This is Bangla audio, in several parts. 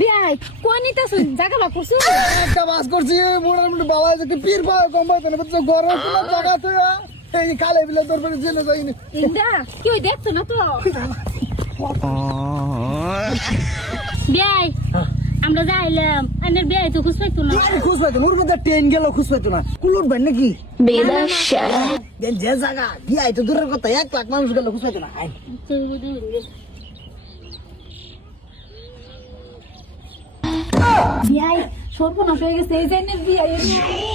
বিয়াই কই নিতেছ জায়গা বা করছ একটা বাস করছি মোটামুটি বাবা আছে কি পীর পাওয়া কম পাইতে না বুঝছ গরম কোনো জায়গা তো এই কালে বিলে তোর পরে জেনে যাইনি। ইন্দা কি ওই দেখছ না তো? বিয়াই আমরা যাইলাম আনের বিয়াই তো খুশ পাইতো না। খুশ পাইতো ওর মধ্যে ট্রেন গেল খুশ পাইতো না। কুলুর বেন নাকি? বেদাশা যে জায়গা বিয়াই তো দূরের কথা এক লাখ মানুষ গেল খুশ পাইতো না। বিয়াই সর্বনাশ হয়ে গেছে এই জন্য বিয়াই।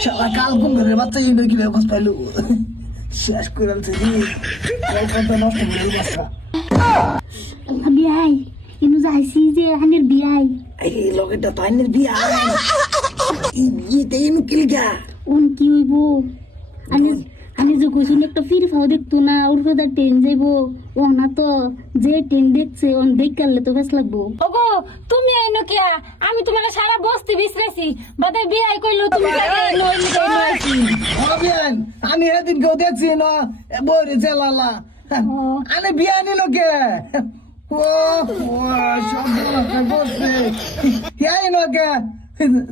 শালা কাল কুম্ভের বাচ্চা এই কীভাবে খুশ পাইলো। শেষ করে আনছে জি নষ্ট করে বাচ্চা। বিয়াই ইনু যাইছি যে আনের বিয়াই। এই লোকেরটা তো আইনের বিয়া ইতে ইনু কিলগা উন কি হইব? আনে আনে যে কইছুন একটা ফির ফাও দেখতো না ওর কথা ট্রেন যাইবো। ও না তো যে ট্রেন দেখছে অন দেখ করলে তো বেশ লাগবো। ওগো তুমি আইনো কিয়া আমি তোমাকে সারা বস্তি বিছরেছি বাদে বিয়াই কইলো তুমি আমি এদিন কেউ দেখছি না বইরে চেলালা আরে বিয়া নিল কে ও ও সব বসে ইয়াই নকে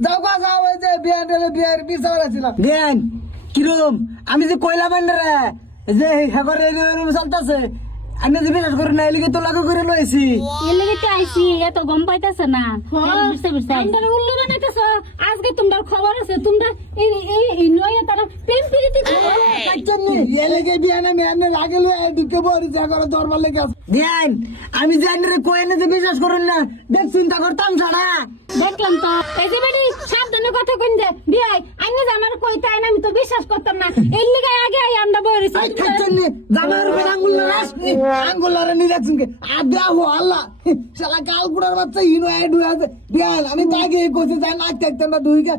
যাও গা যাও যে বিয়া নিলে বিয়ার বিচার ছিল দেন কিরম আমি যে কইলা বান্ডারে যে হেবার রুম চলতেছে আমি যে বিশ্বাস করি না এলিগে তো লাগু করে লইছি এর লাগি তো আইছি এত গম পাইতাছে না তোমরা উল্লু বানাইতেছ আজকে তোমার খবর আছে তোমরা এই এই এই নয় তারা প্রেম প্রীতি পাইছেননি এলিগে বিয়া না মেনে লাগে লই বড়ি যা করে দরবার লেগে আছে দেন আমি কই এনে যে বিশ্বাস করুন না দেখ চিন্তা করতাম ছাড়া। দেখলাম তো। এই যে বেটি সাবধানে কথা কইন দে বিয়াই আইনে যে আমার কইতে আইন আমি তো বিশ্বাস করতাম না। এর লিগে আগে আই আমরা বইরেছি আই খাচ্ছেননি জামার উপর আঙ্গুল রাসনি আঙ্গুল রে নি রাখছেন কে? আ দেও আল্লাহ। শালা কাল কুড়ার বাচ্চা ইনো আই আছে। বিয়াল আমি তাকে কইতে যাই না থাকতাম না দুই কা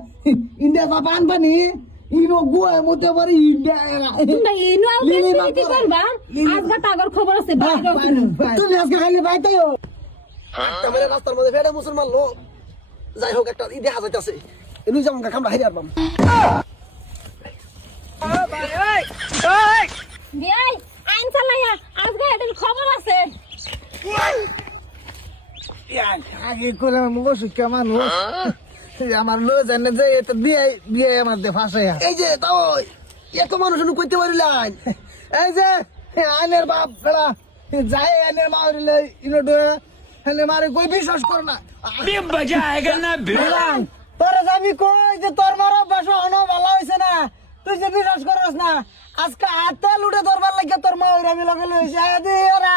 ইন্ডিয়া বা পান পানি ইনো গুয়া মতে পারে ইন্ডিয়া তোমরা এনু আউ লিলি প্রেম মা প্রীতি করো। করবা আজকে তাগর খবর আছে বাইরে তুমি আজকে খালি মেরে রাস্তার মধ্যে ফেড়ে মুসলমান লোক। যাই হোক একটা ই দেখা যাইতাছে। এনু যেমন কামড়া হাইরে আরবাম আইন চালাইয়া আজকে এদের খবর আছে। আগে করে বসু কেমন আমার লো জানে যে এটা বিয়ে দিয়ে আমার দে ফাঁসে এই যে তাও এত মানুষ কইতে পারিলেন এই যে আইনের বাপ ফেলা যায় আইনের মা হইলে ইনোডে হলে মারে কই বিশ্বাস কর না। আমি বাজায়গা না বেলান তোর যাবি কই যে তোর মারা বাসা অনো ভালো হইছে না? তুই যে বিশ্বাস করস না আজকে হাতে লুটে ধরবার লাগিয়া তোর মা ওরা লগে গেল আদি ওরা।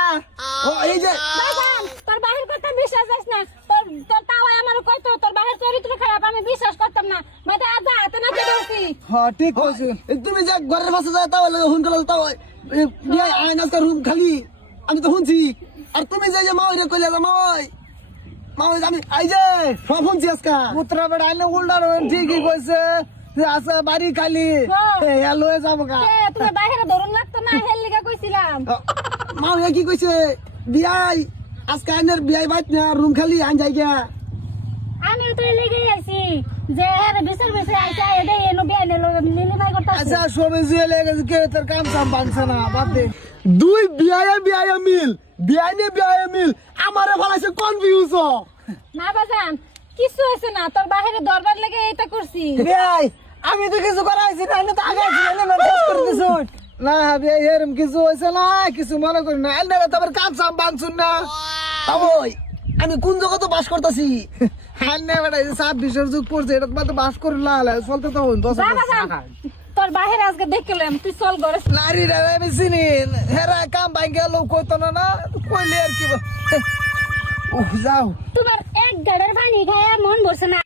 ও এই যে তোর বাহির কথা বিশ্বাস না তোর আমার কইতো তোর বাহির চরিত্র খারাপ আমি বিশ্বাস করতাম না। মানে আজ হাতে না হ্যাঁ ঠিক কইছে। তুমি যে ঘরের পাশে যায় তাও হুন কল তাও বিয়ে রুম খালি। আমি তো শুনছি। আর তুমি যে যে মা ওইরা কইলে যে মা ওই আমি আই যে সব শুনছি আজকে। পুত্রা বেড়া আইনে উল্টার ঠিকই কইছে। আছে বাড়ি খালি হ্যাঁ। এ লয়ে যাব গা। এ, তুমি বাহিরে ধরুন লাগতো না? হেল লিগা কইছিলাম। মা ওই কি কইছে? বিয়াই আজকে আইনের বিয়াই বাইত না রুম খালি আন যাই গা আমি তো লেগে আছি। যে আরে বিচার বিচার আইছে এদে এনো বিয়া নেলো লিলি মাই করতাছে। আচ্ছা সবে জুয়ে লেগে কে তোর কাম কাম বানছে না বাদ দে। দুই বিয়ায় বিয়ায় মিল বিয়ায় মিল আমারে ফলাইছে কনফিউজ না বাজান কিছু হয়েছে না তোর বাহিরে দরবার লেগে এটা করছি। বিয়াই আমি তো কিছু করাইছি না আমি তো আগে আছি না মানে শেষ করে না বিয়াই এরম কিছু হইছে না কিছু মনে করি না এনে তো কাম সাম না। ওই আমি কোন জগতে বাস করতেছি? হ্যাঁ না বেটা সাত বিশের যুগ পড়ছে এটা তো বাস করে লাল চলতে তো দশ তোর বাহিরে আজকে দেখলাম তুই চল ঘরে। নারী রে আমি চিনি। হেরা কাম ভাঙ্গে লোক কইতো না না? কইলে আর কি যাও। তোমার এক গাড়ের পানি খায় মন বসে না।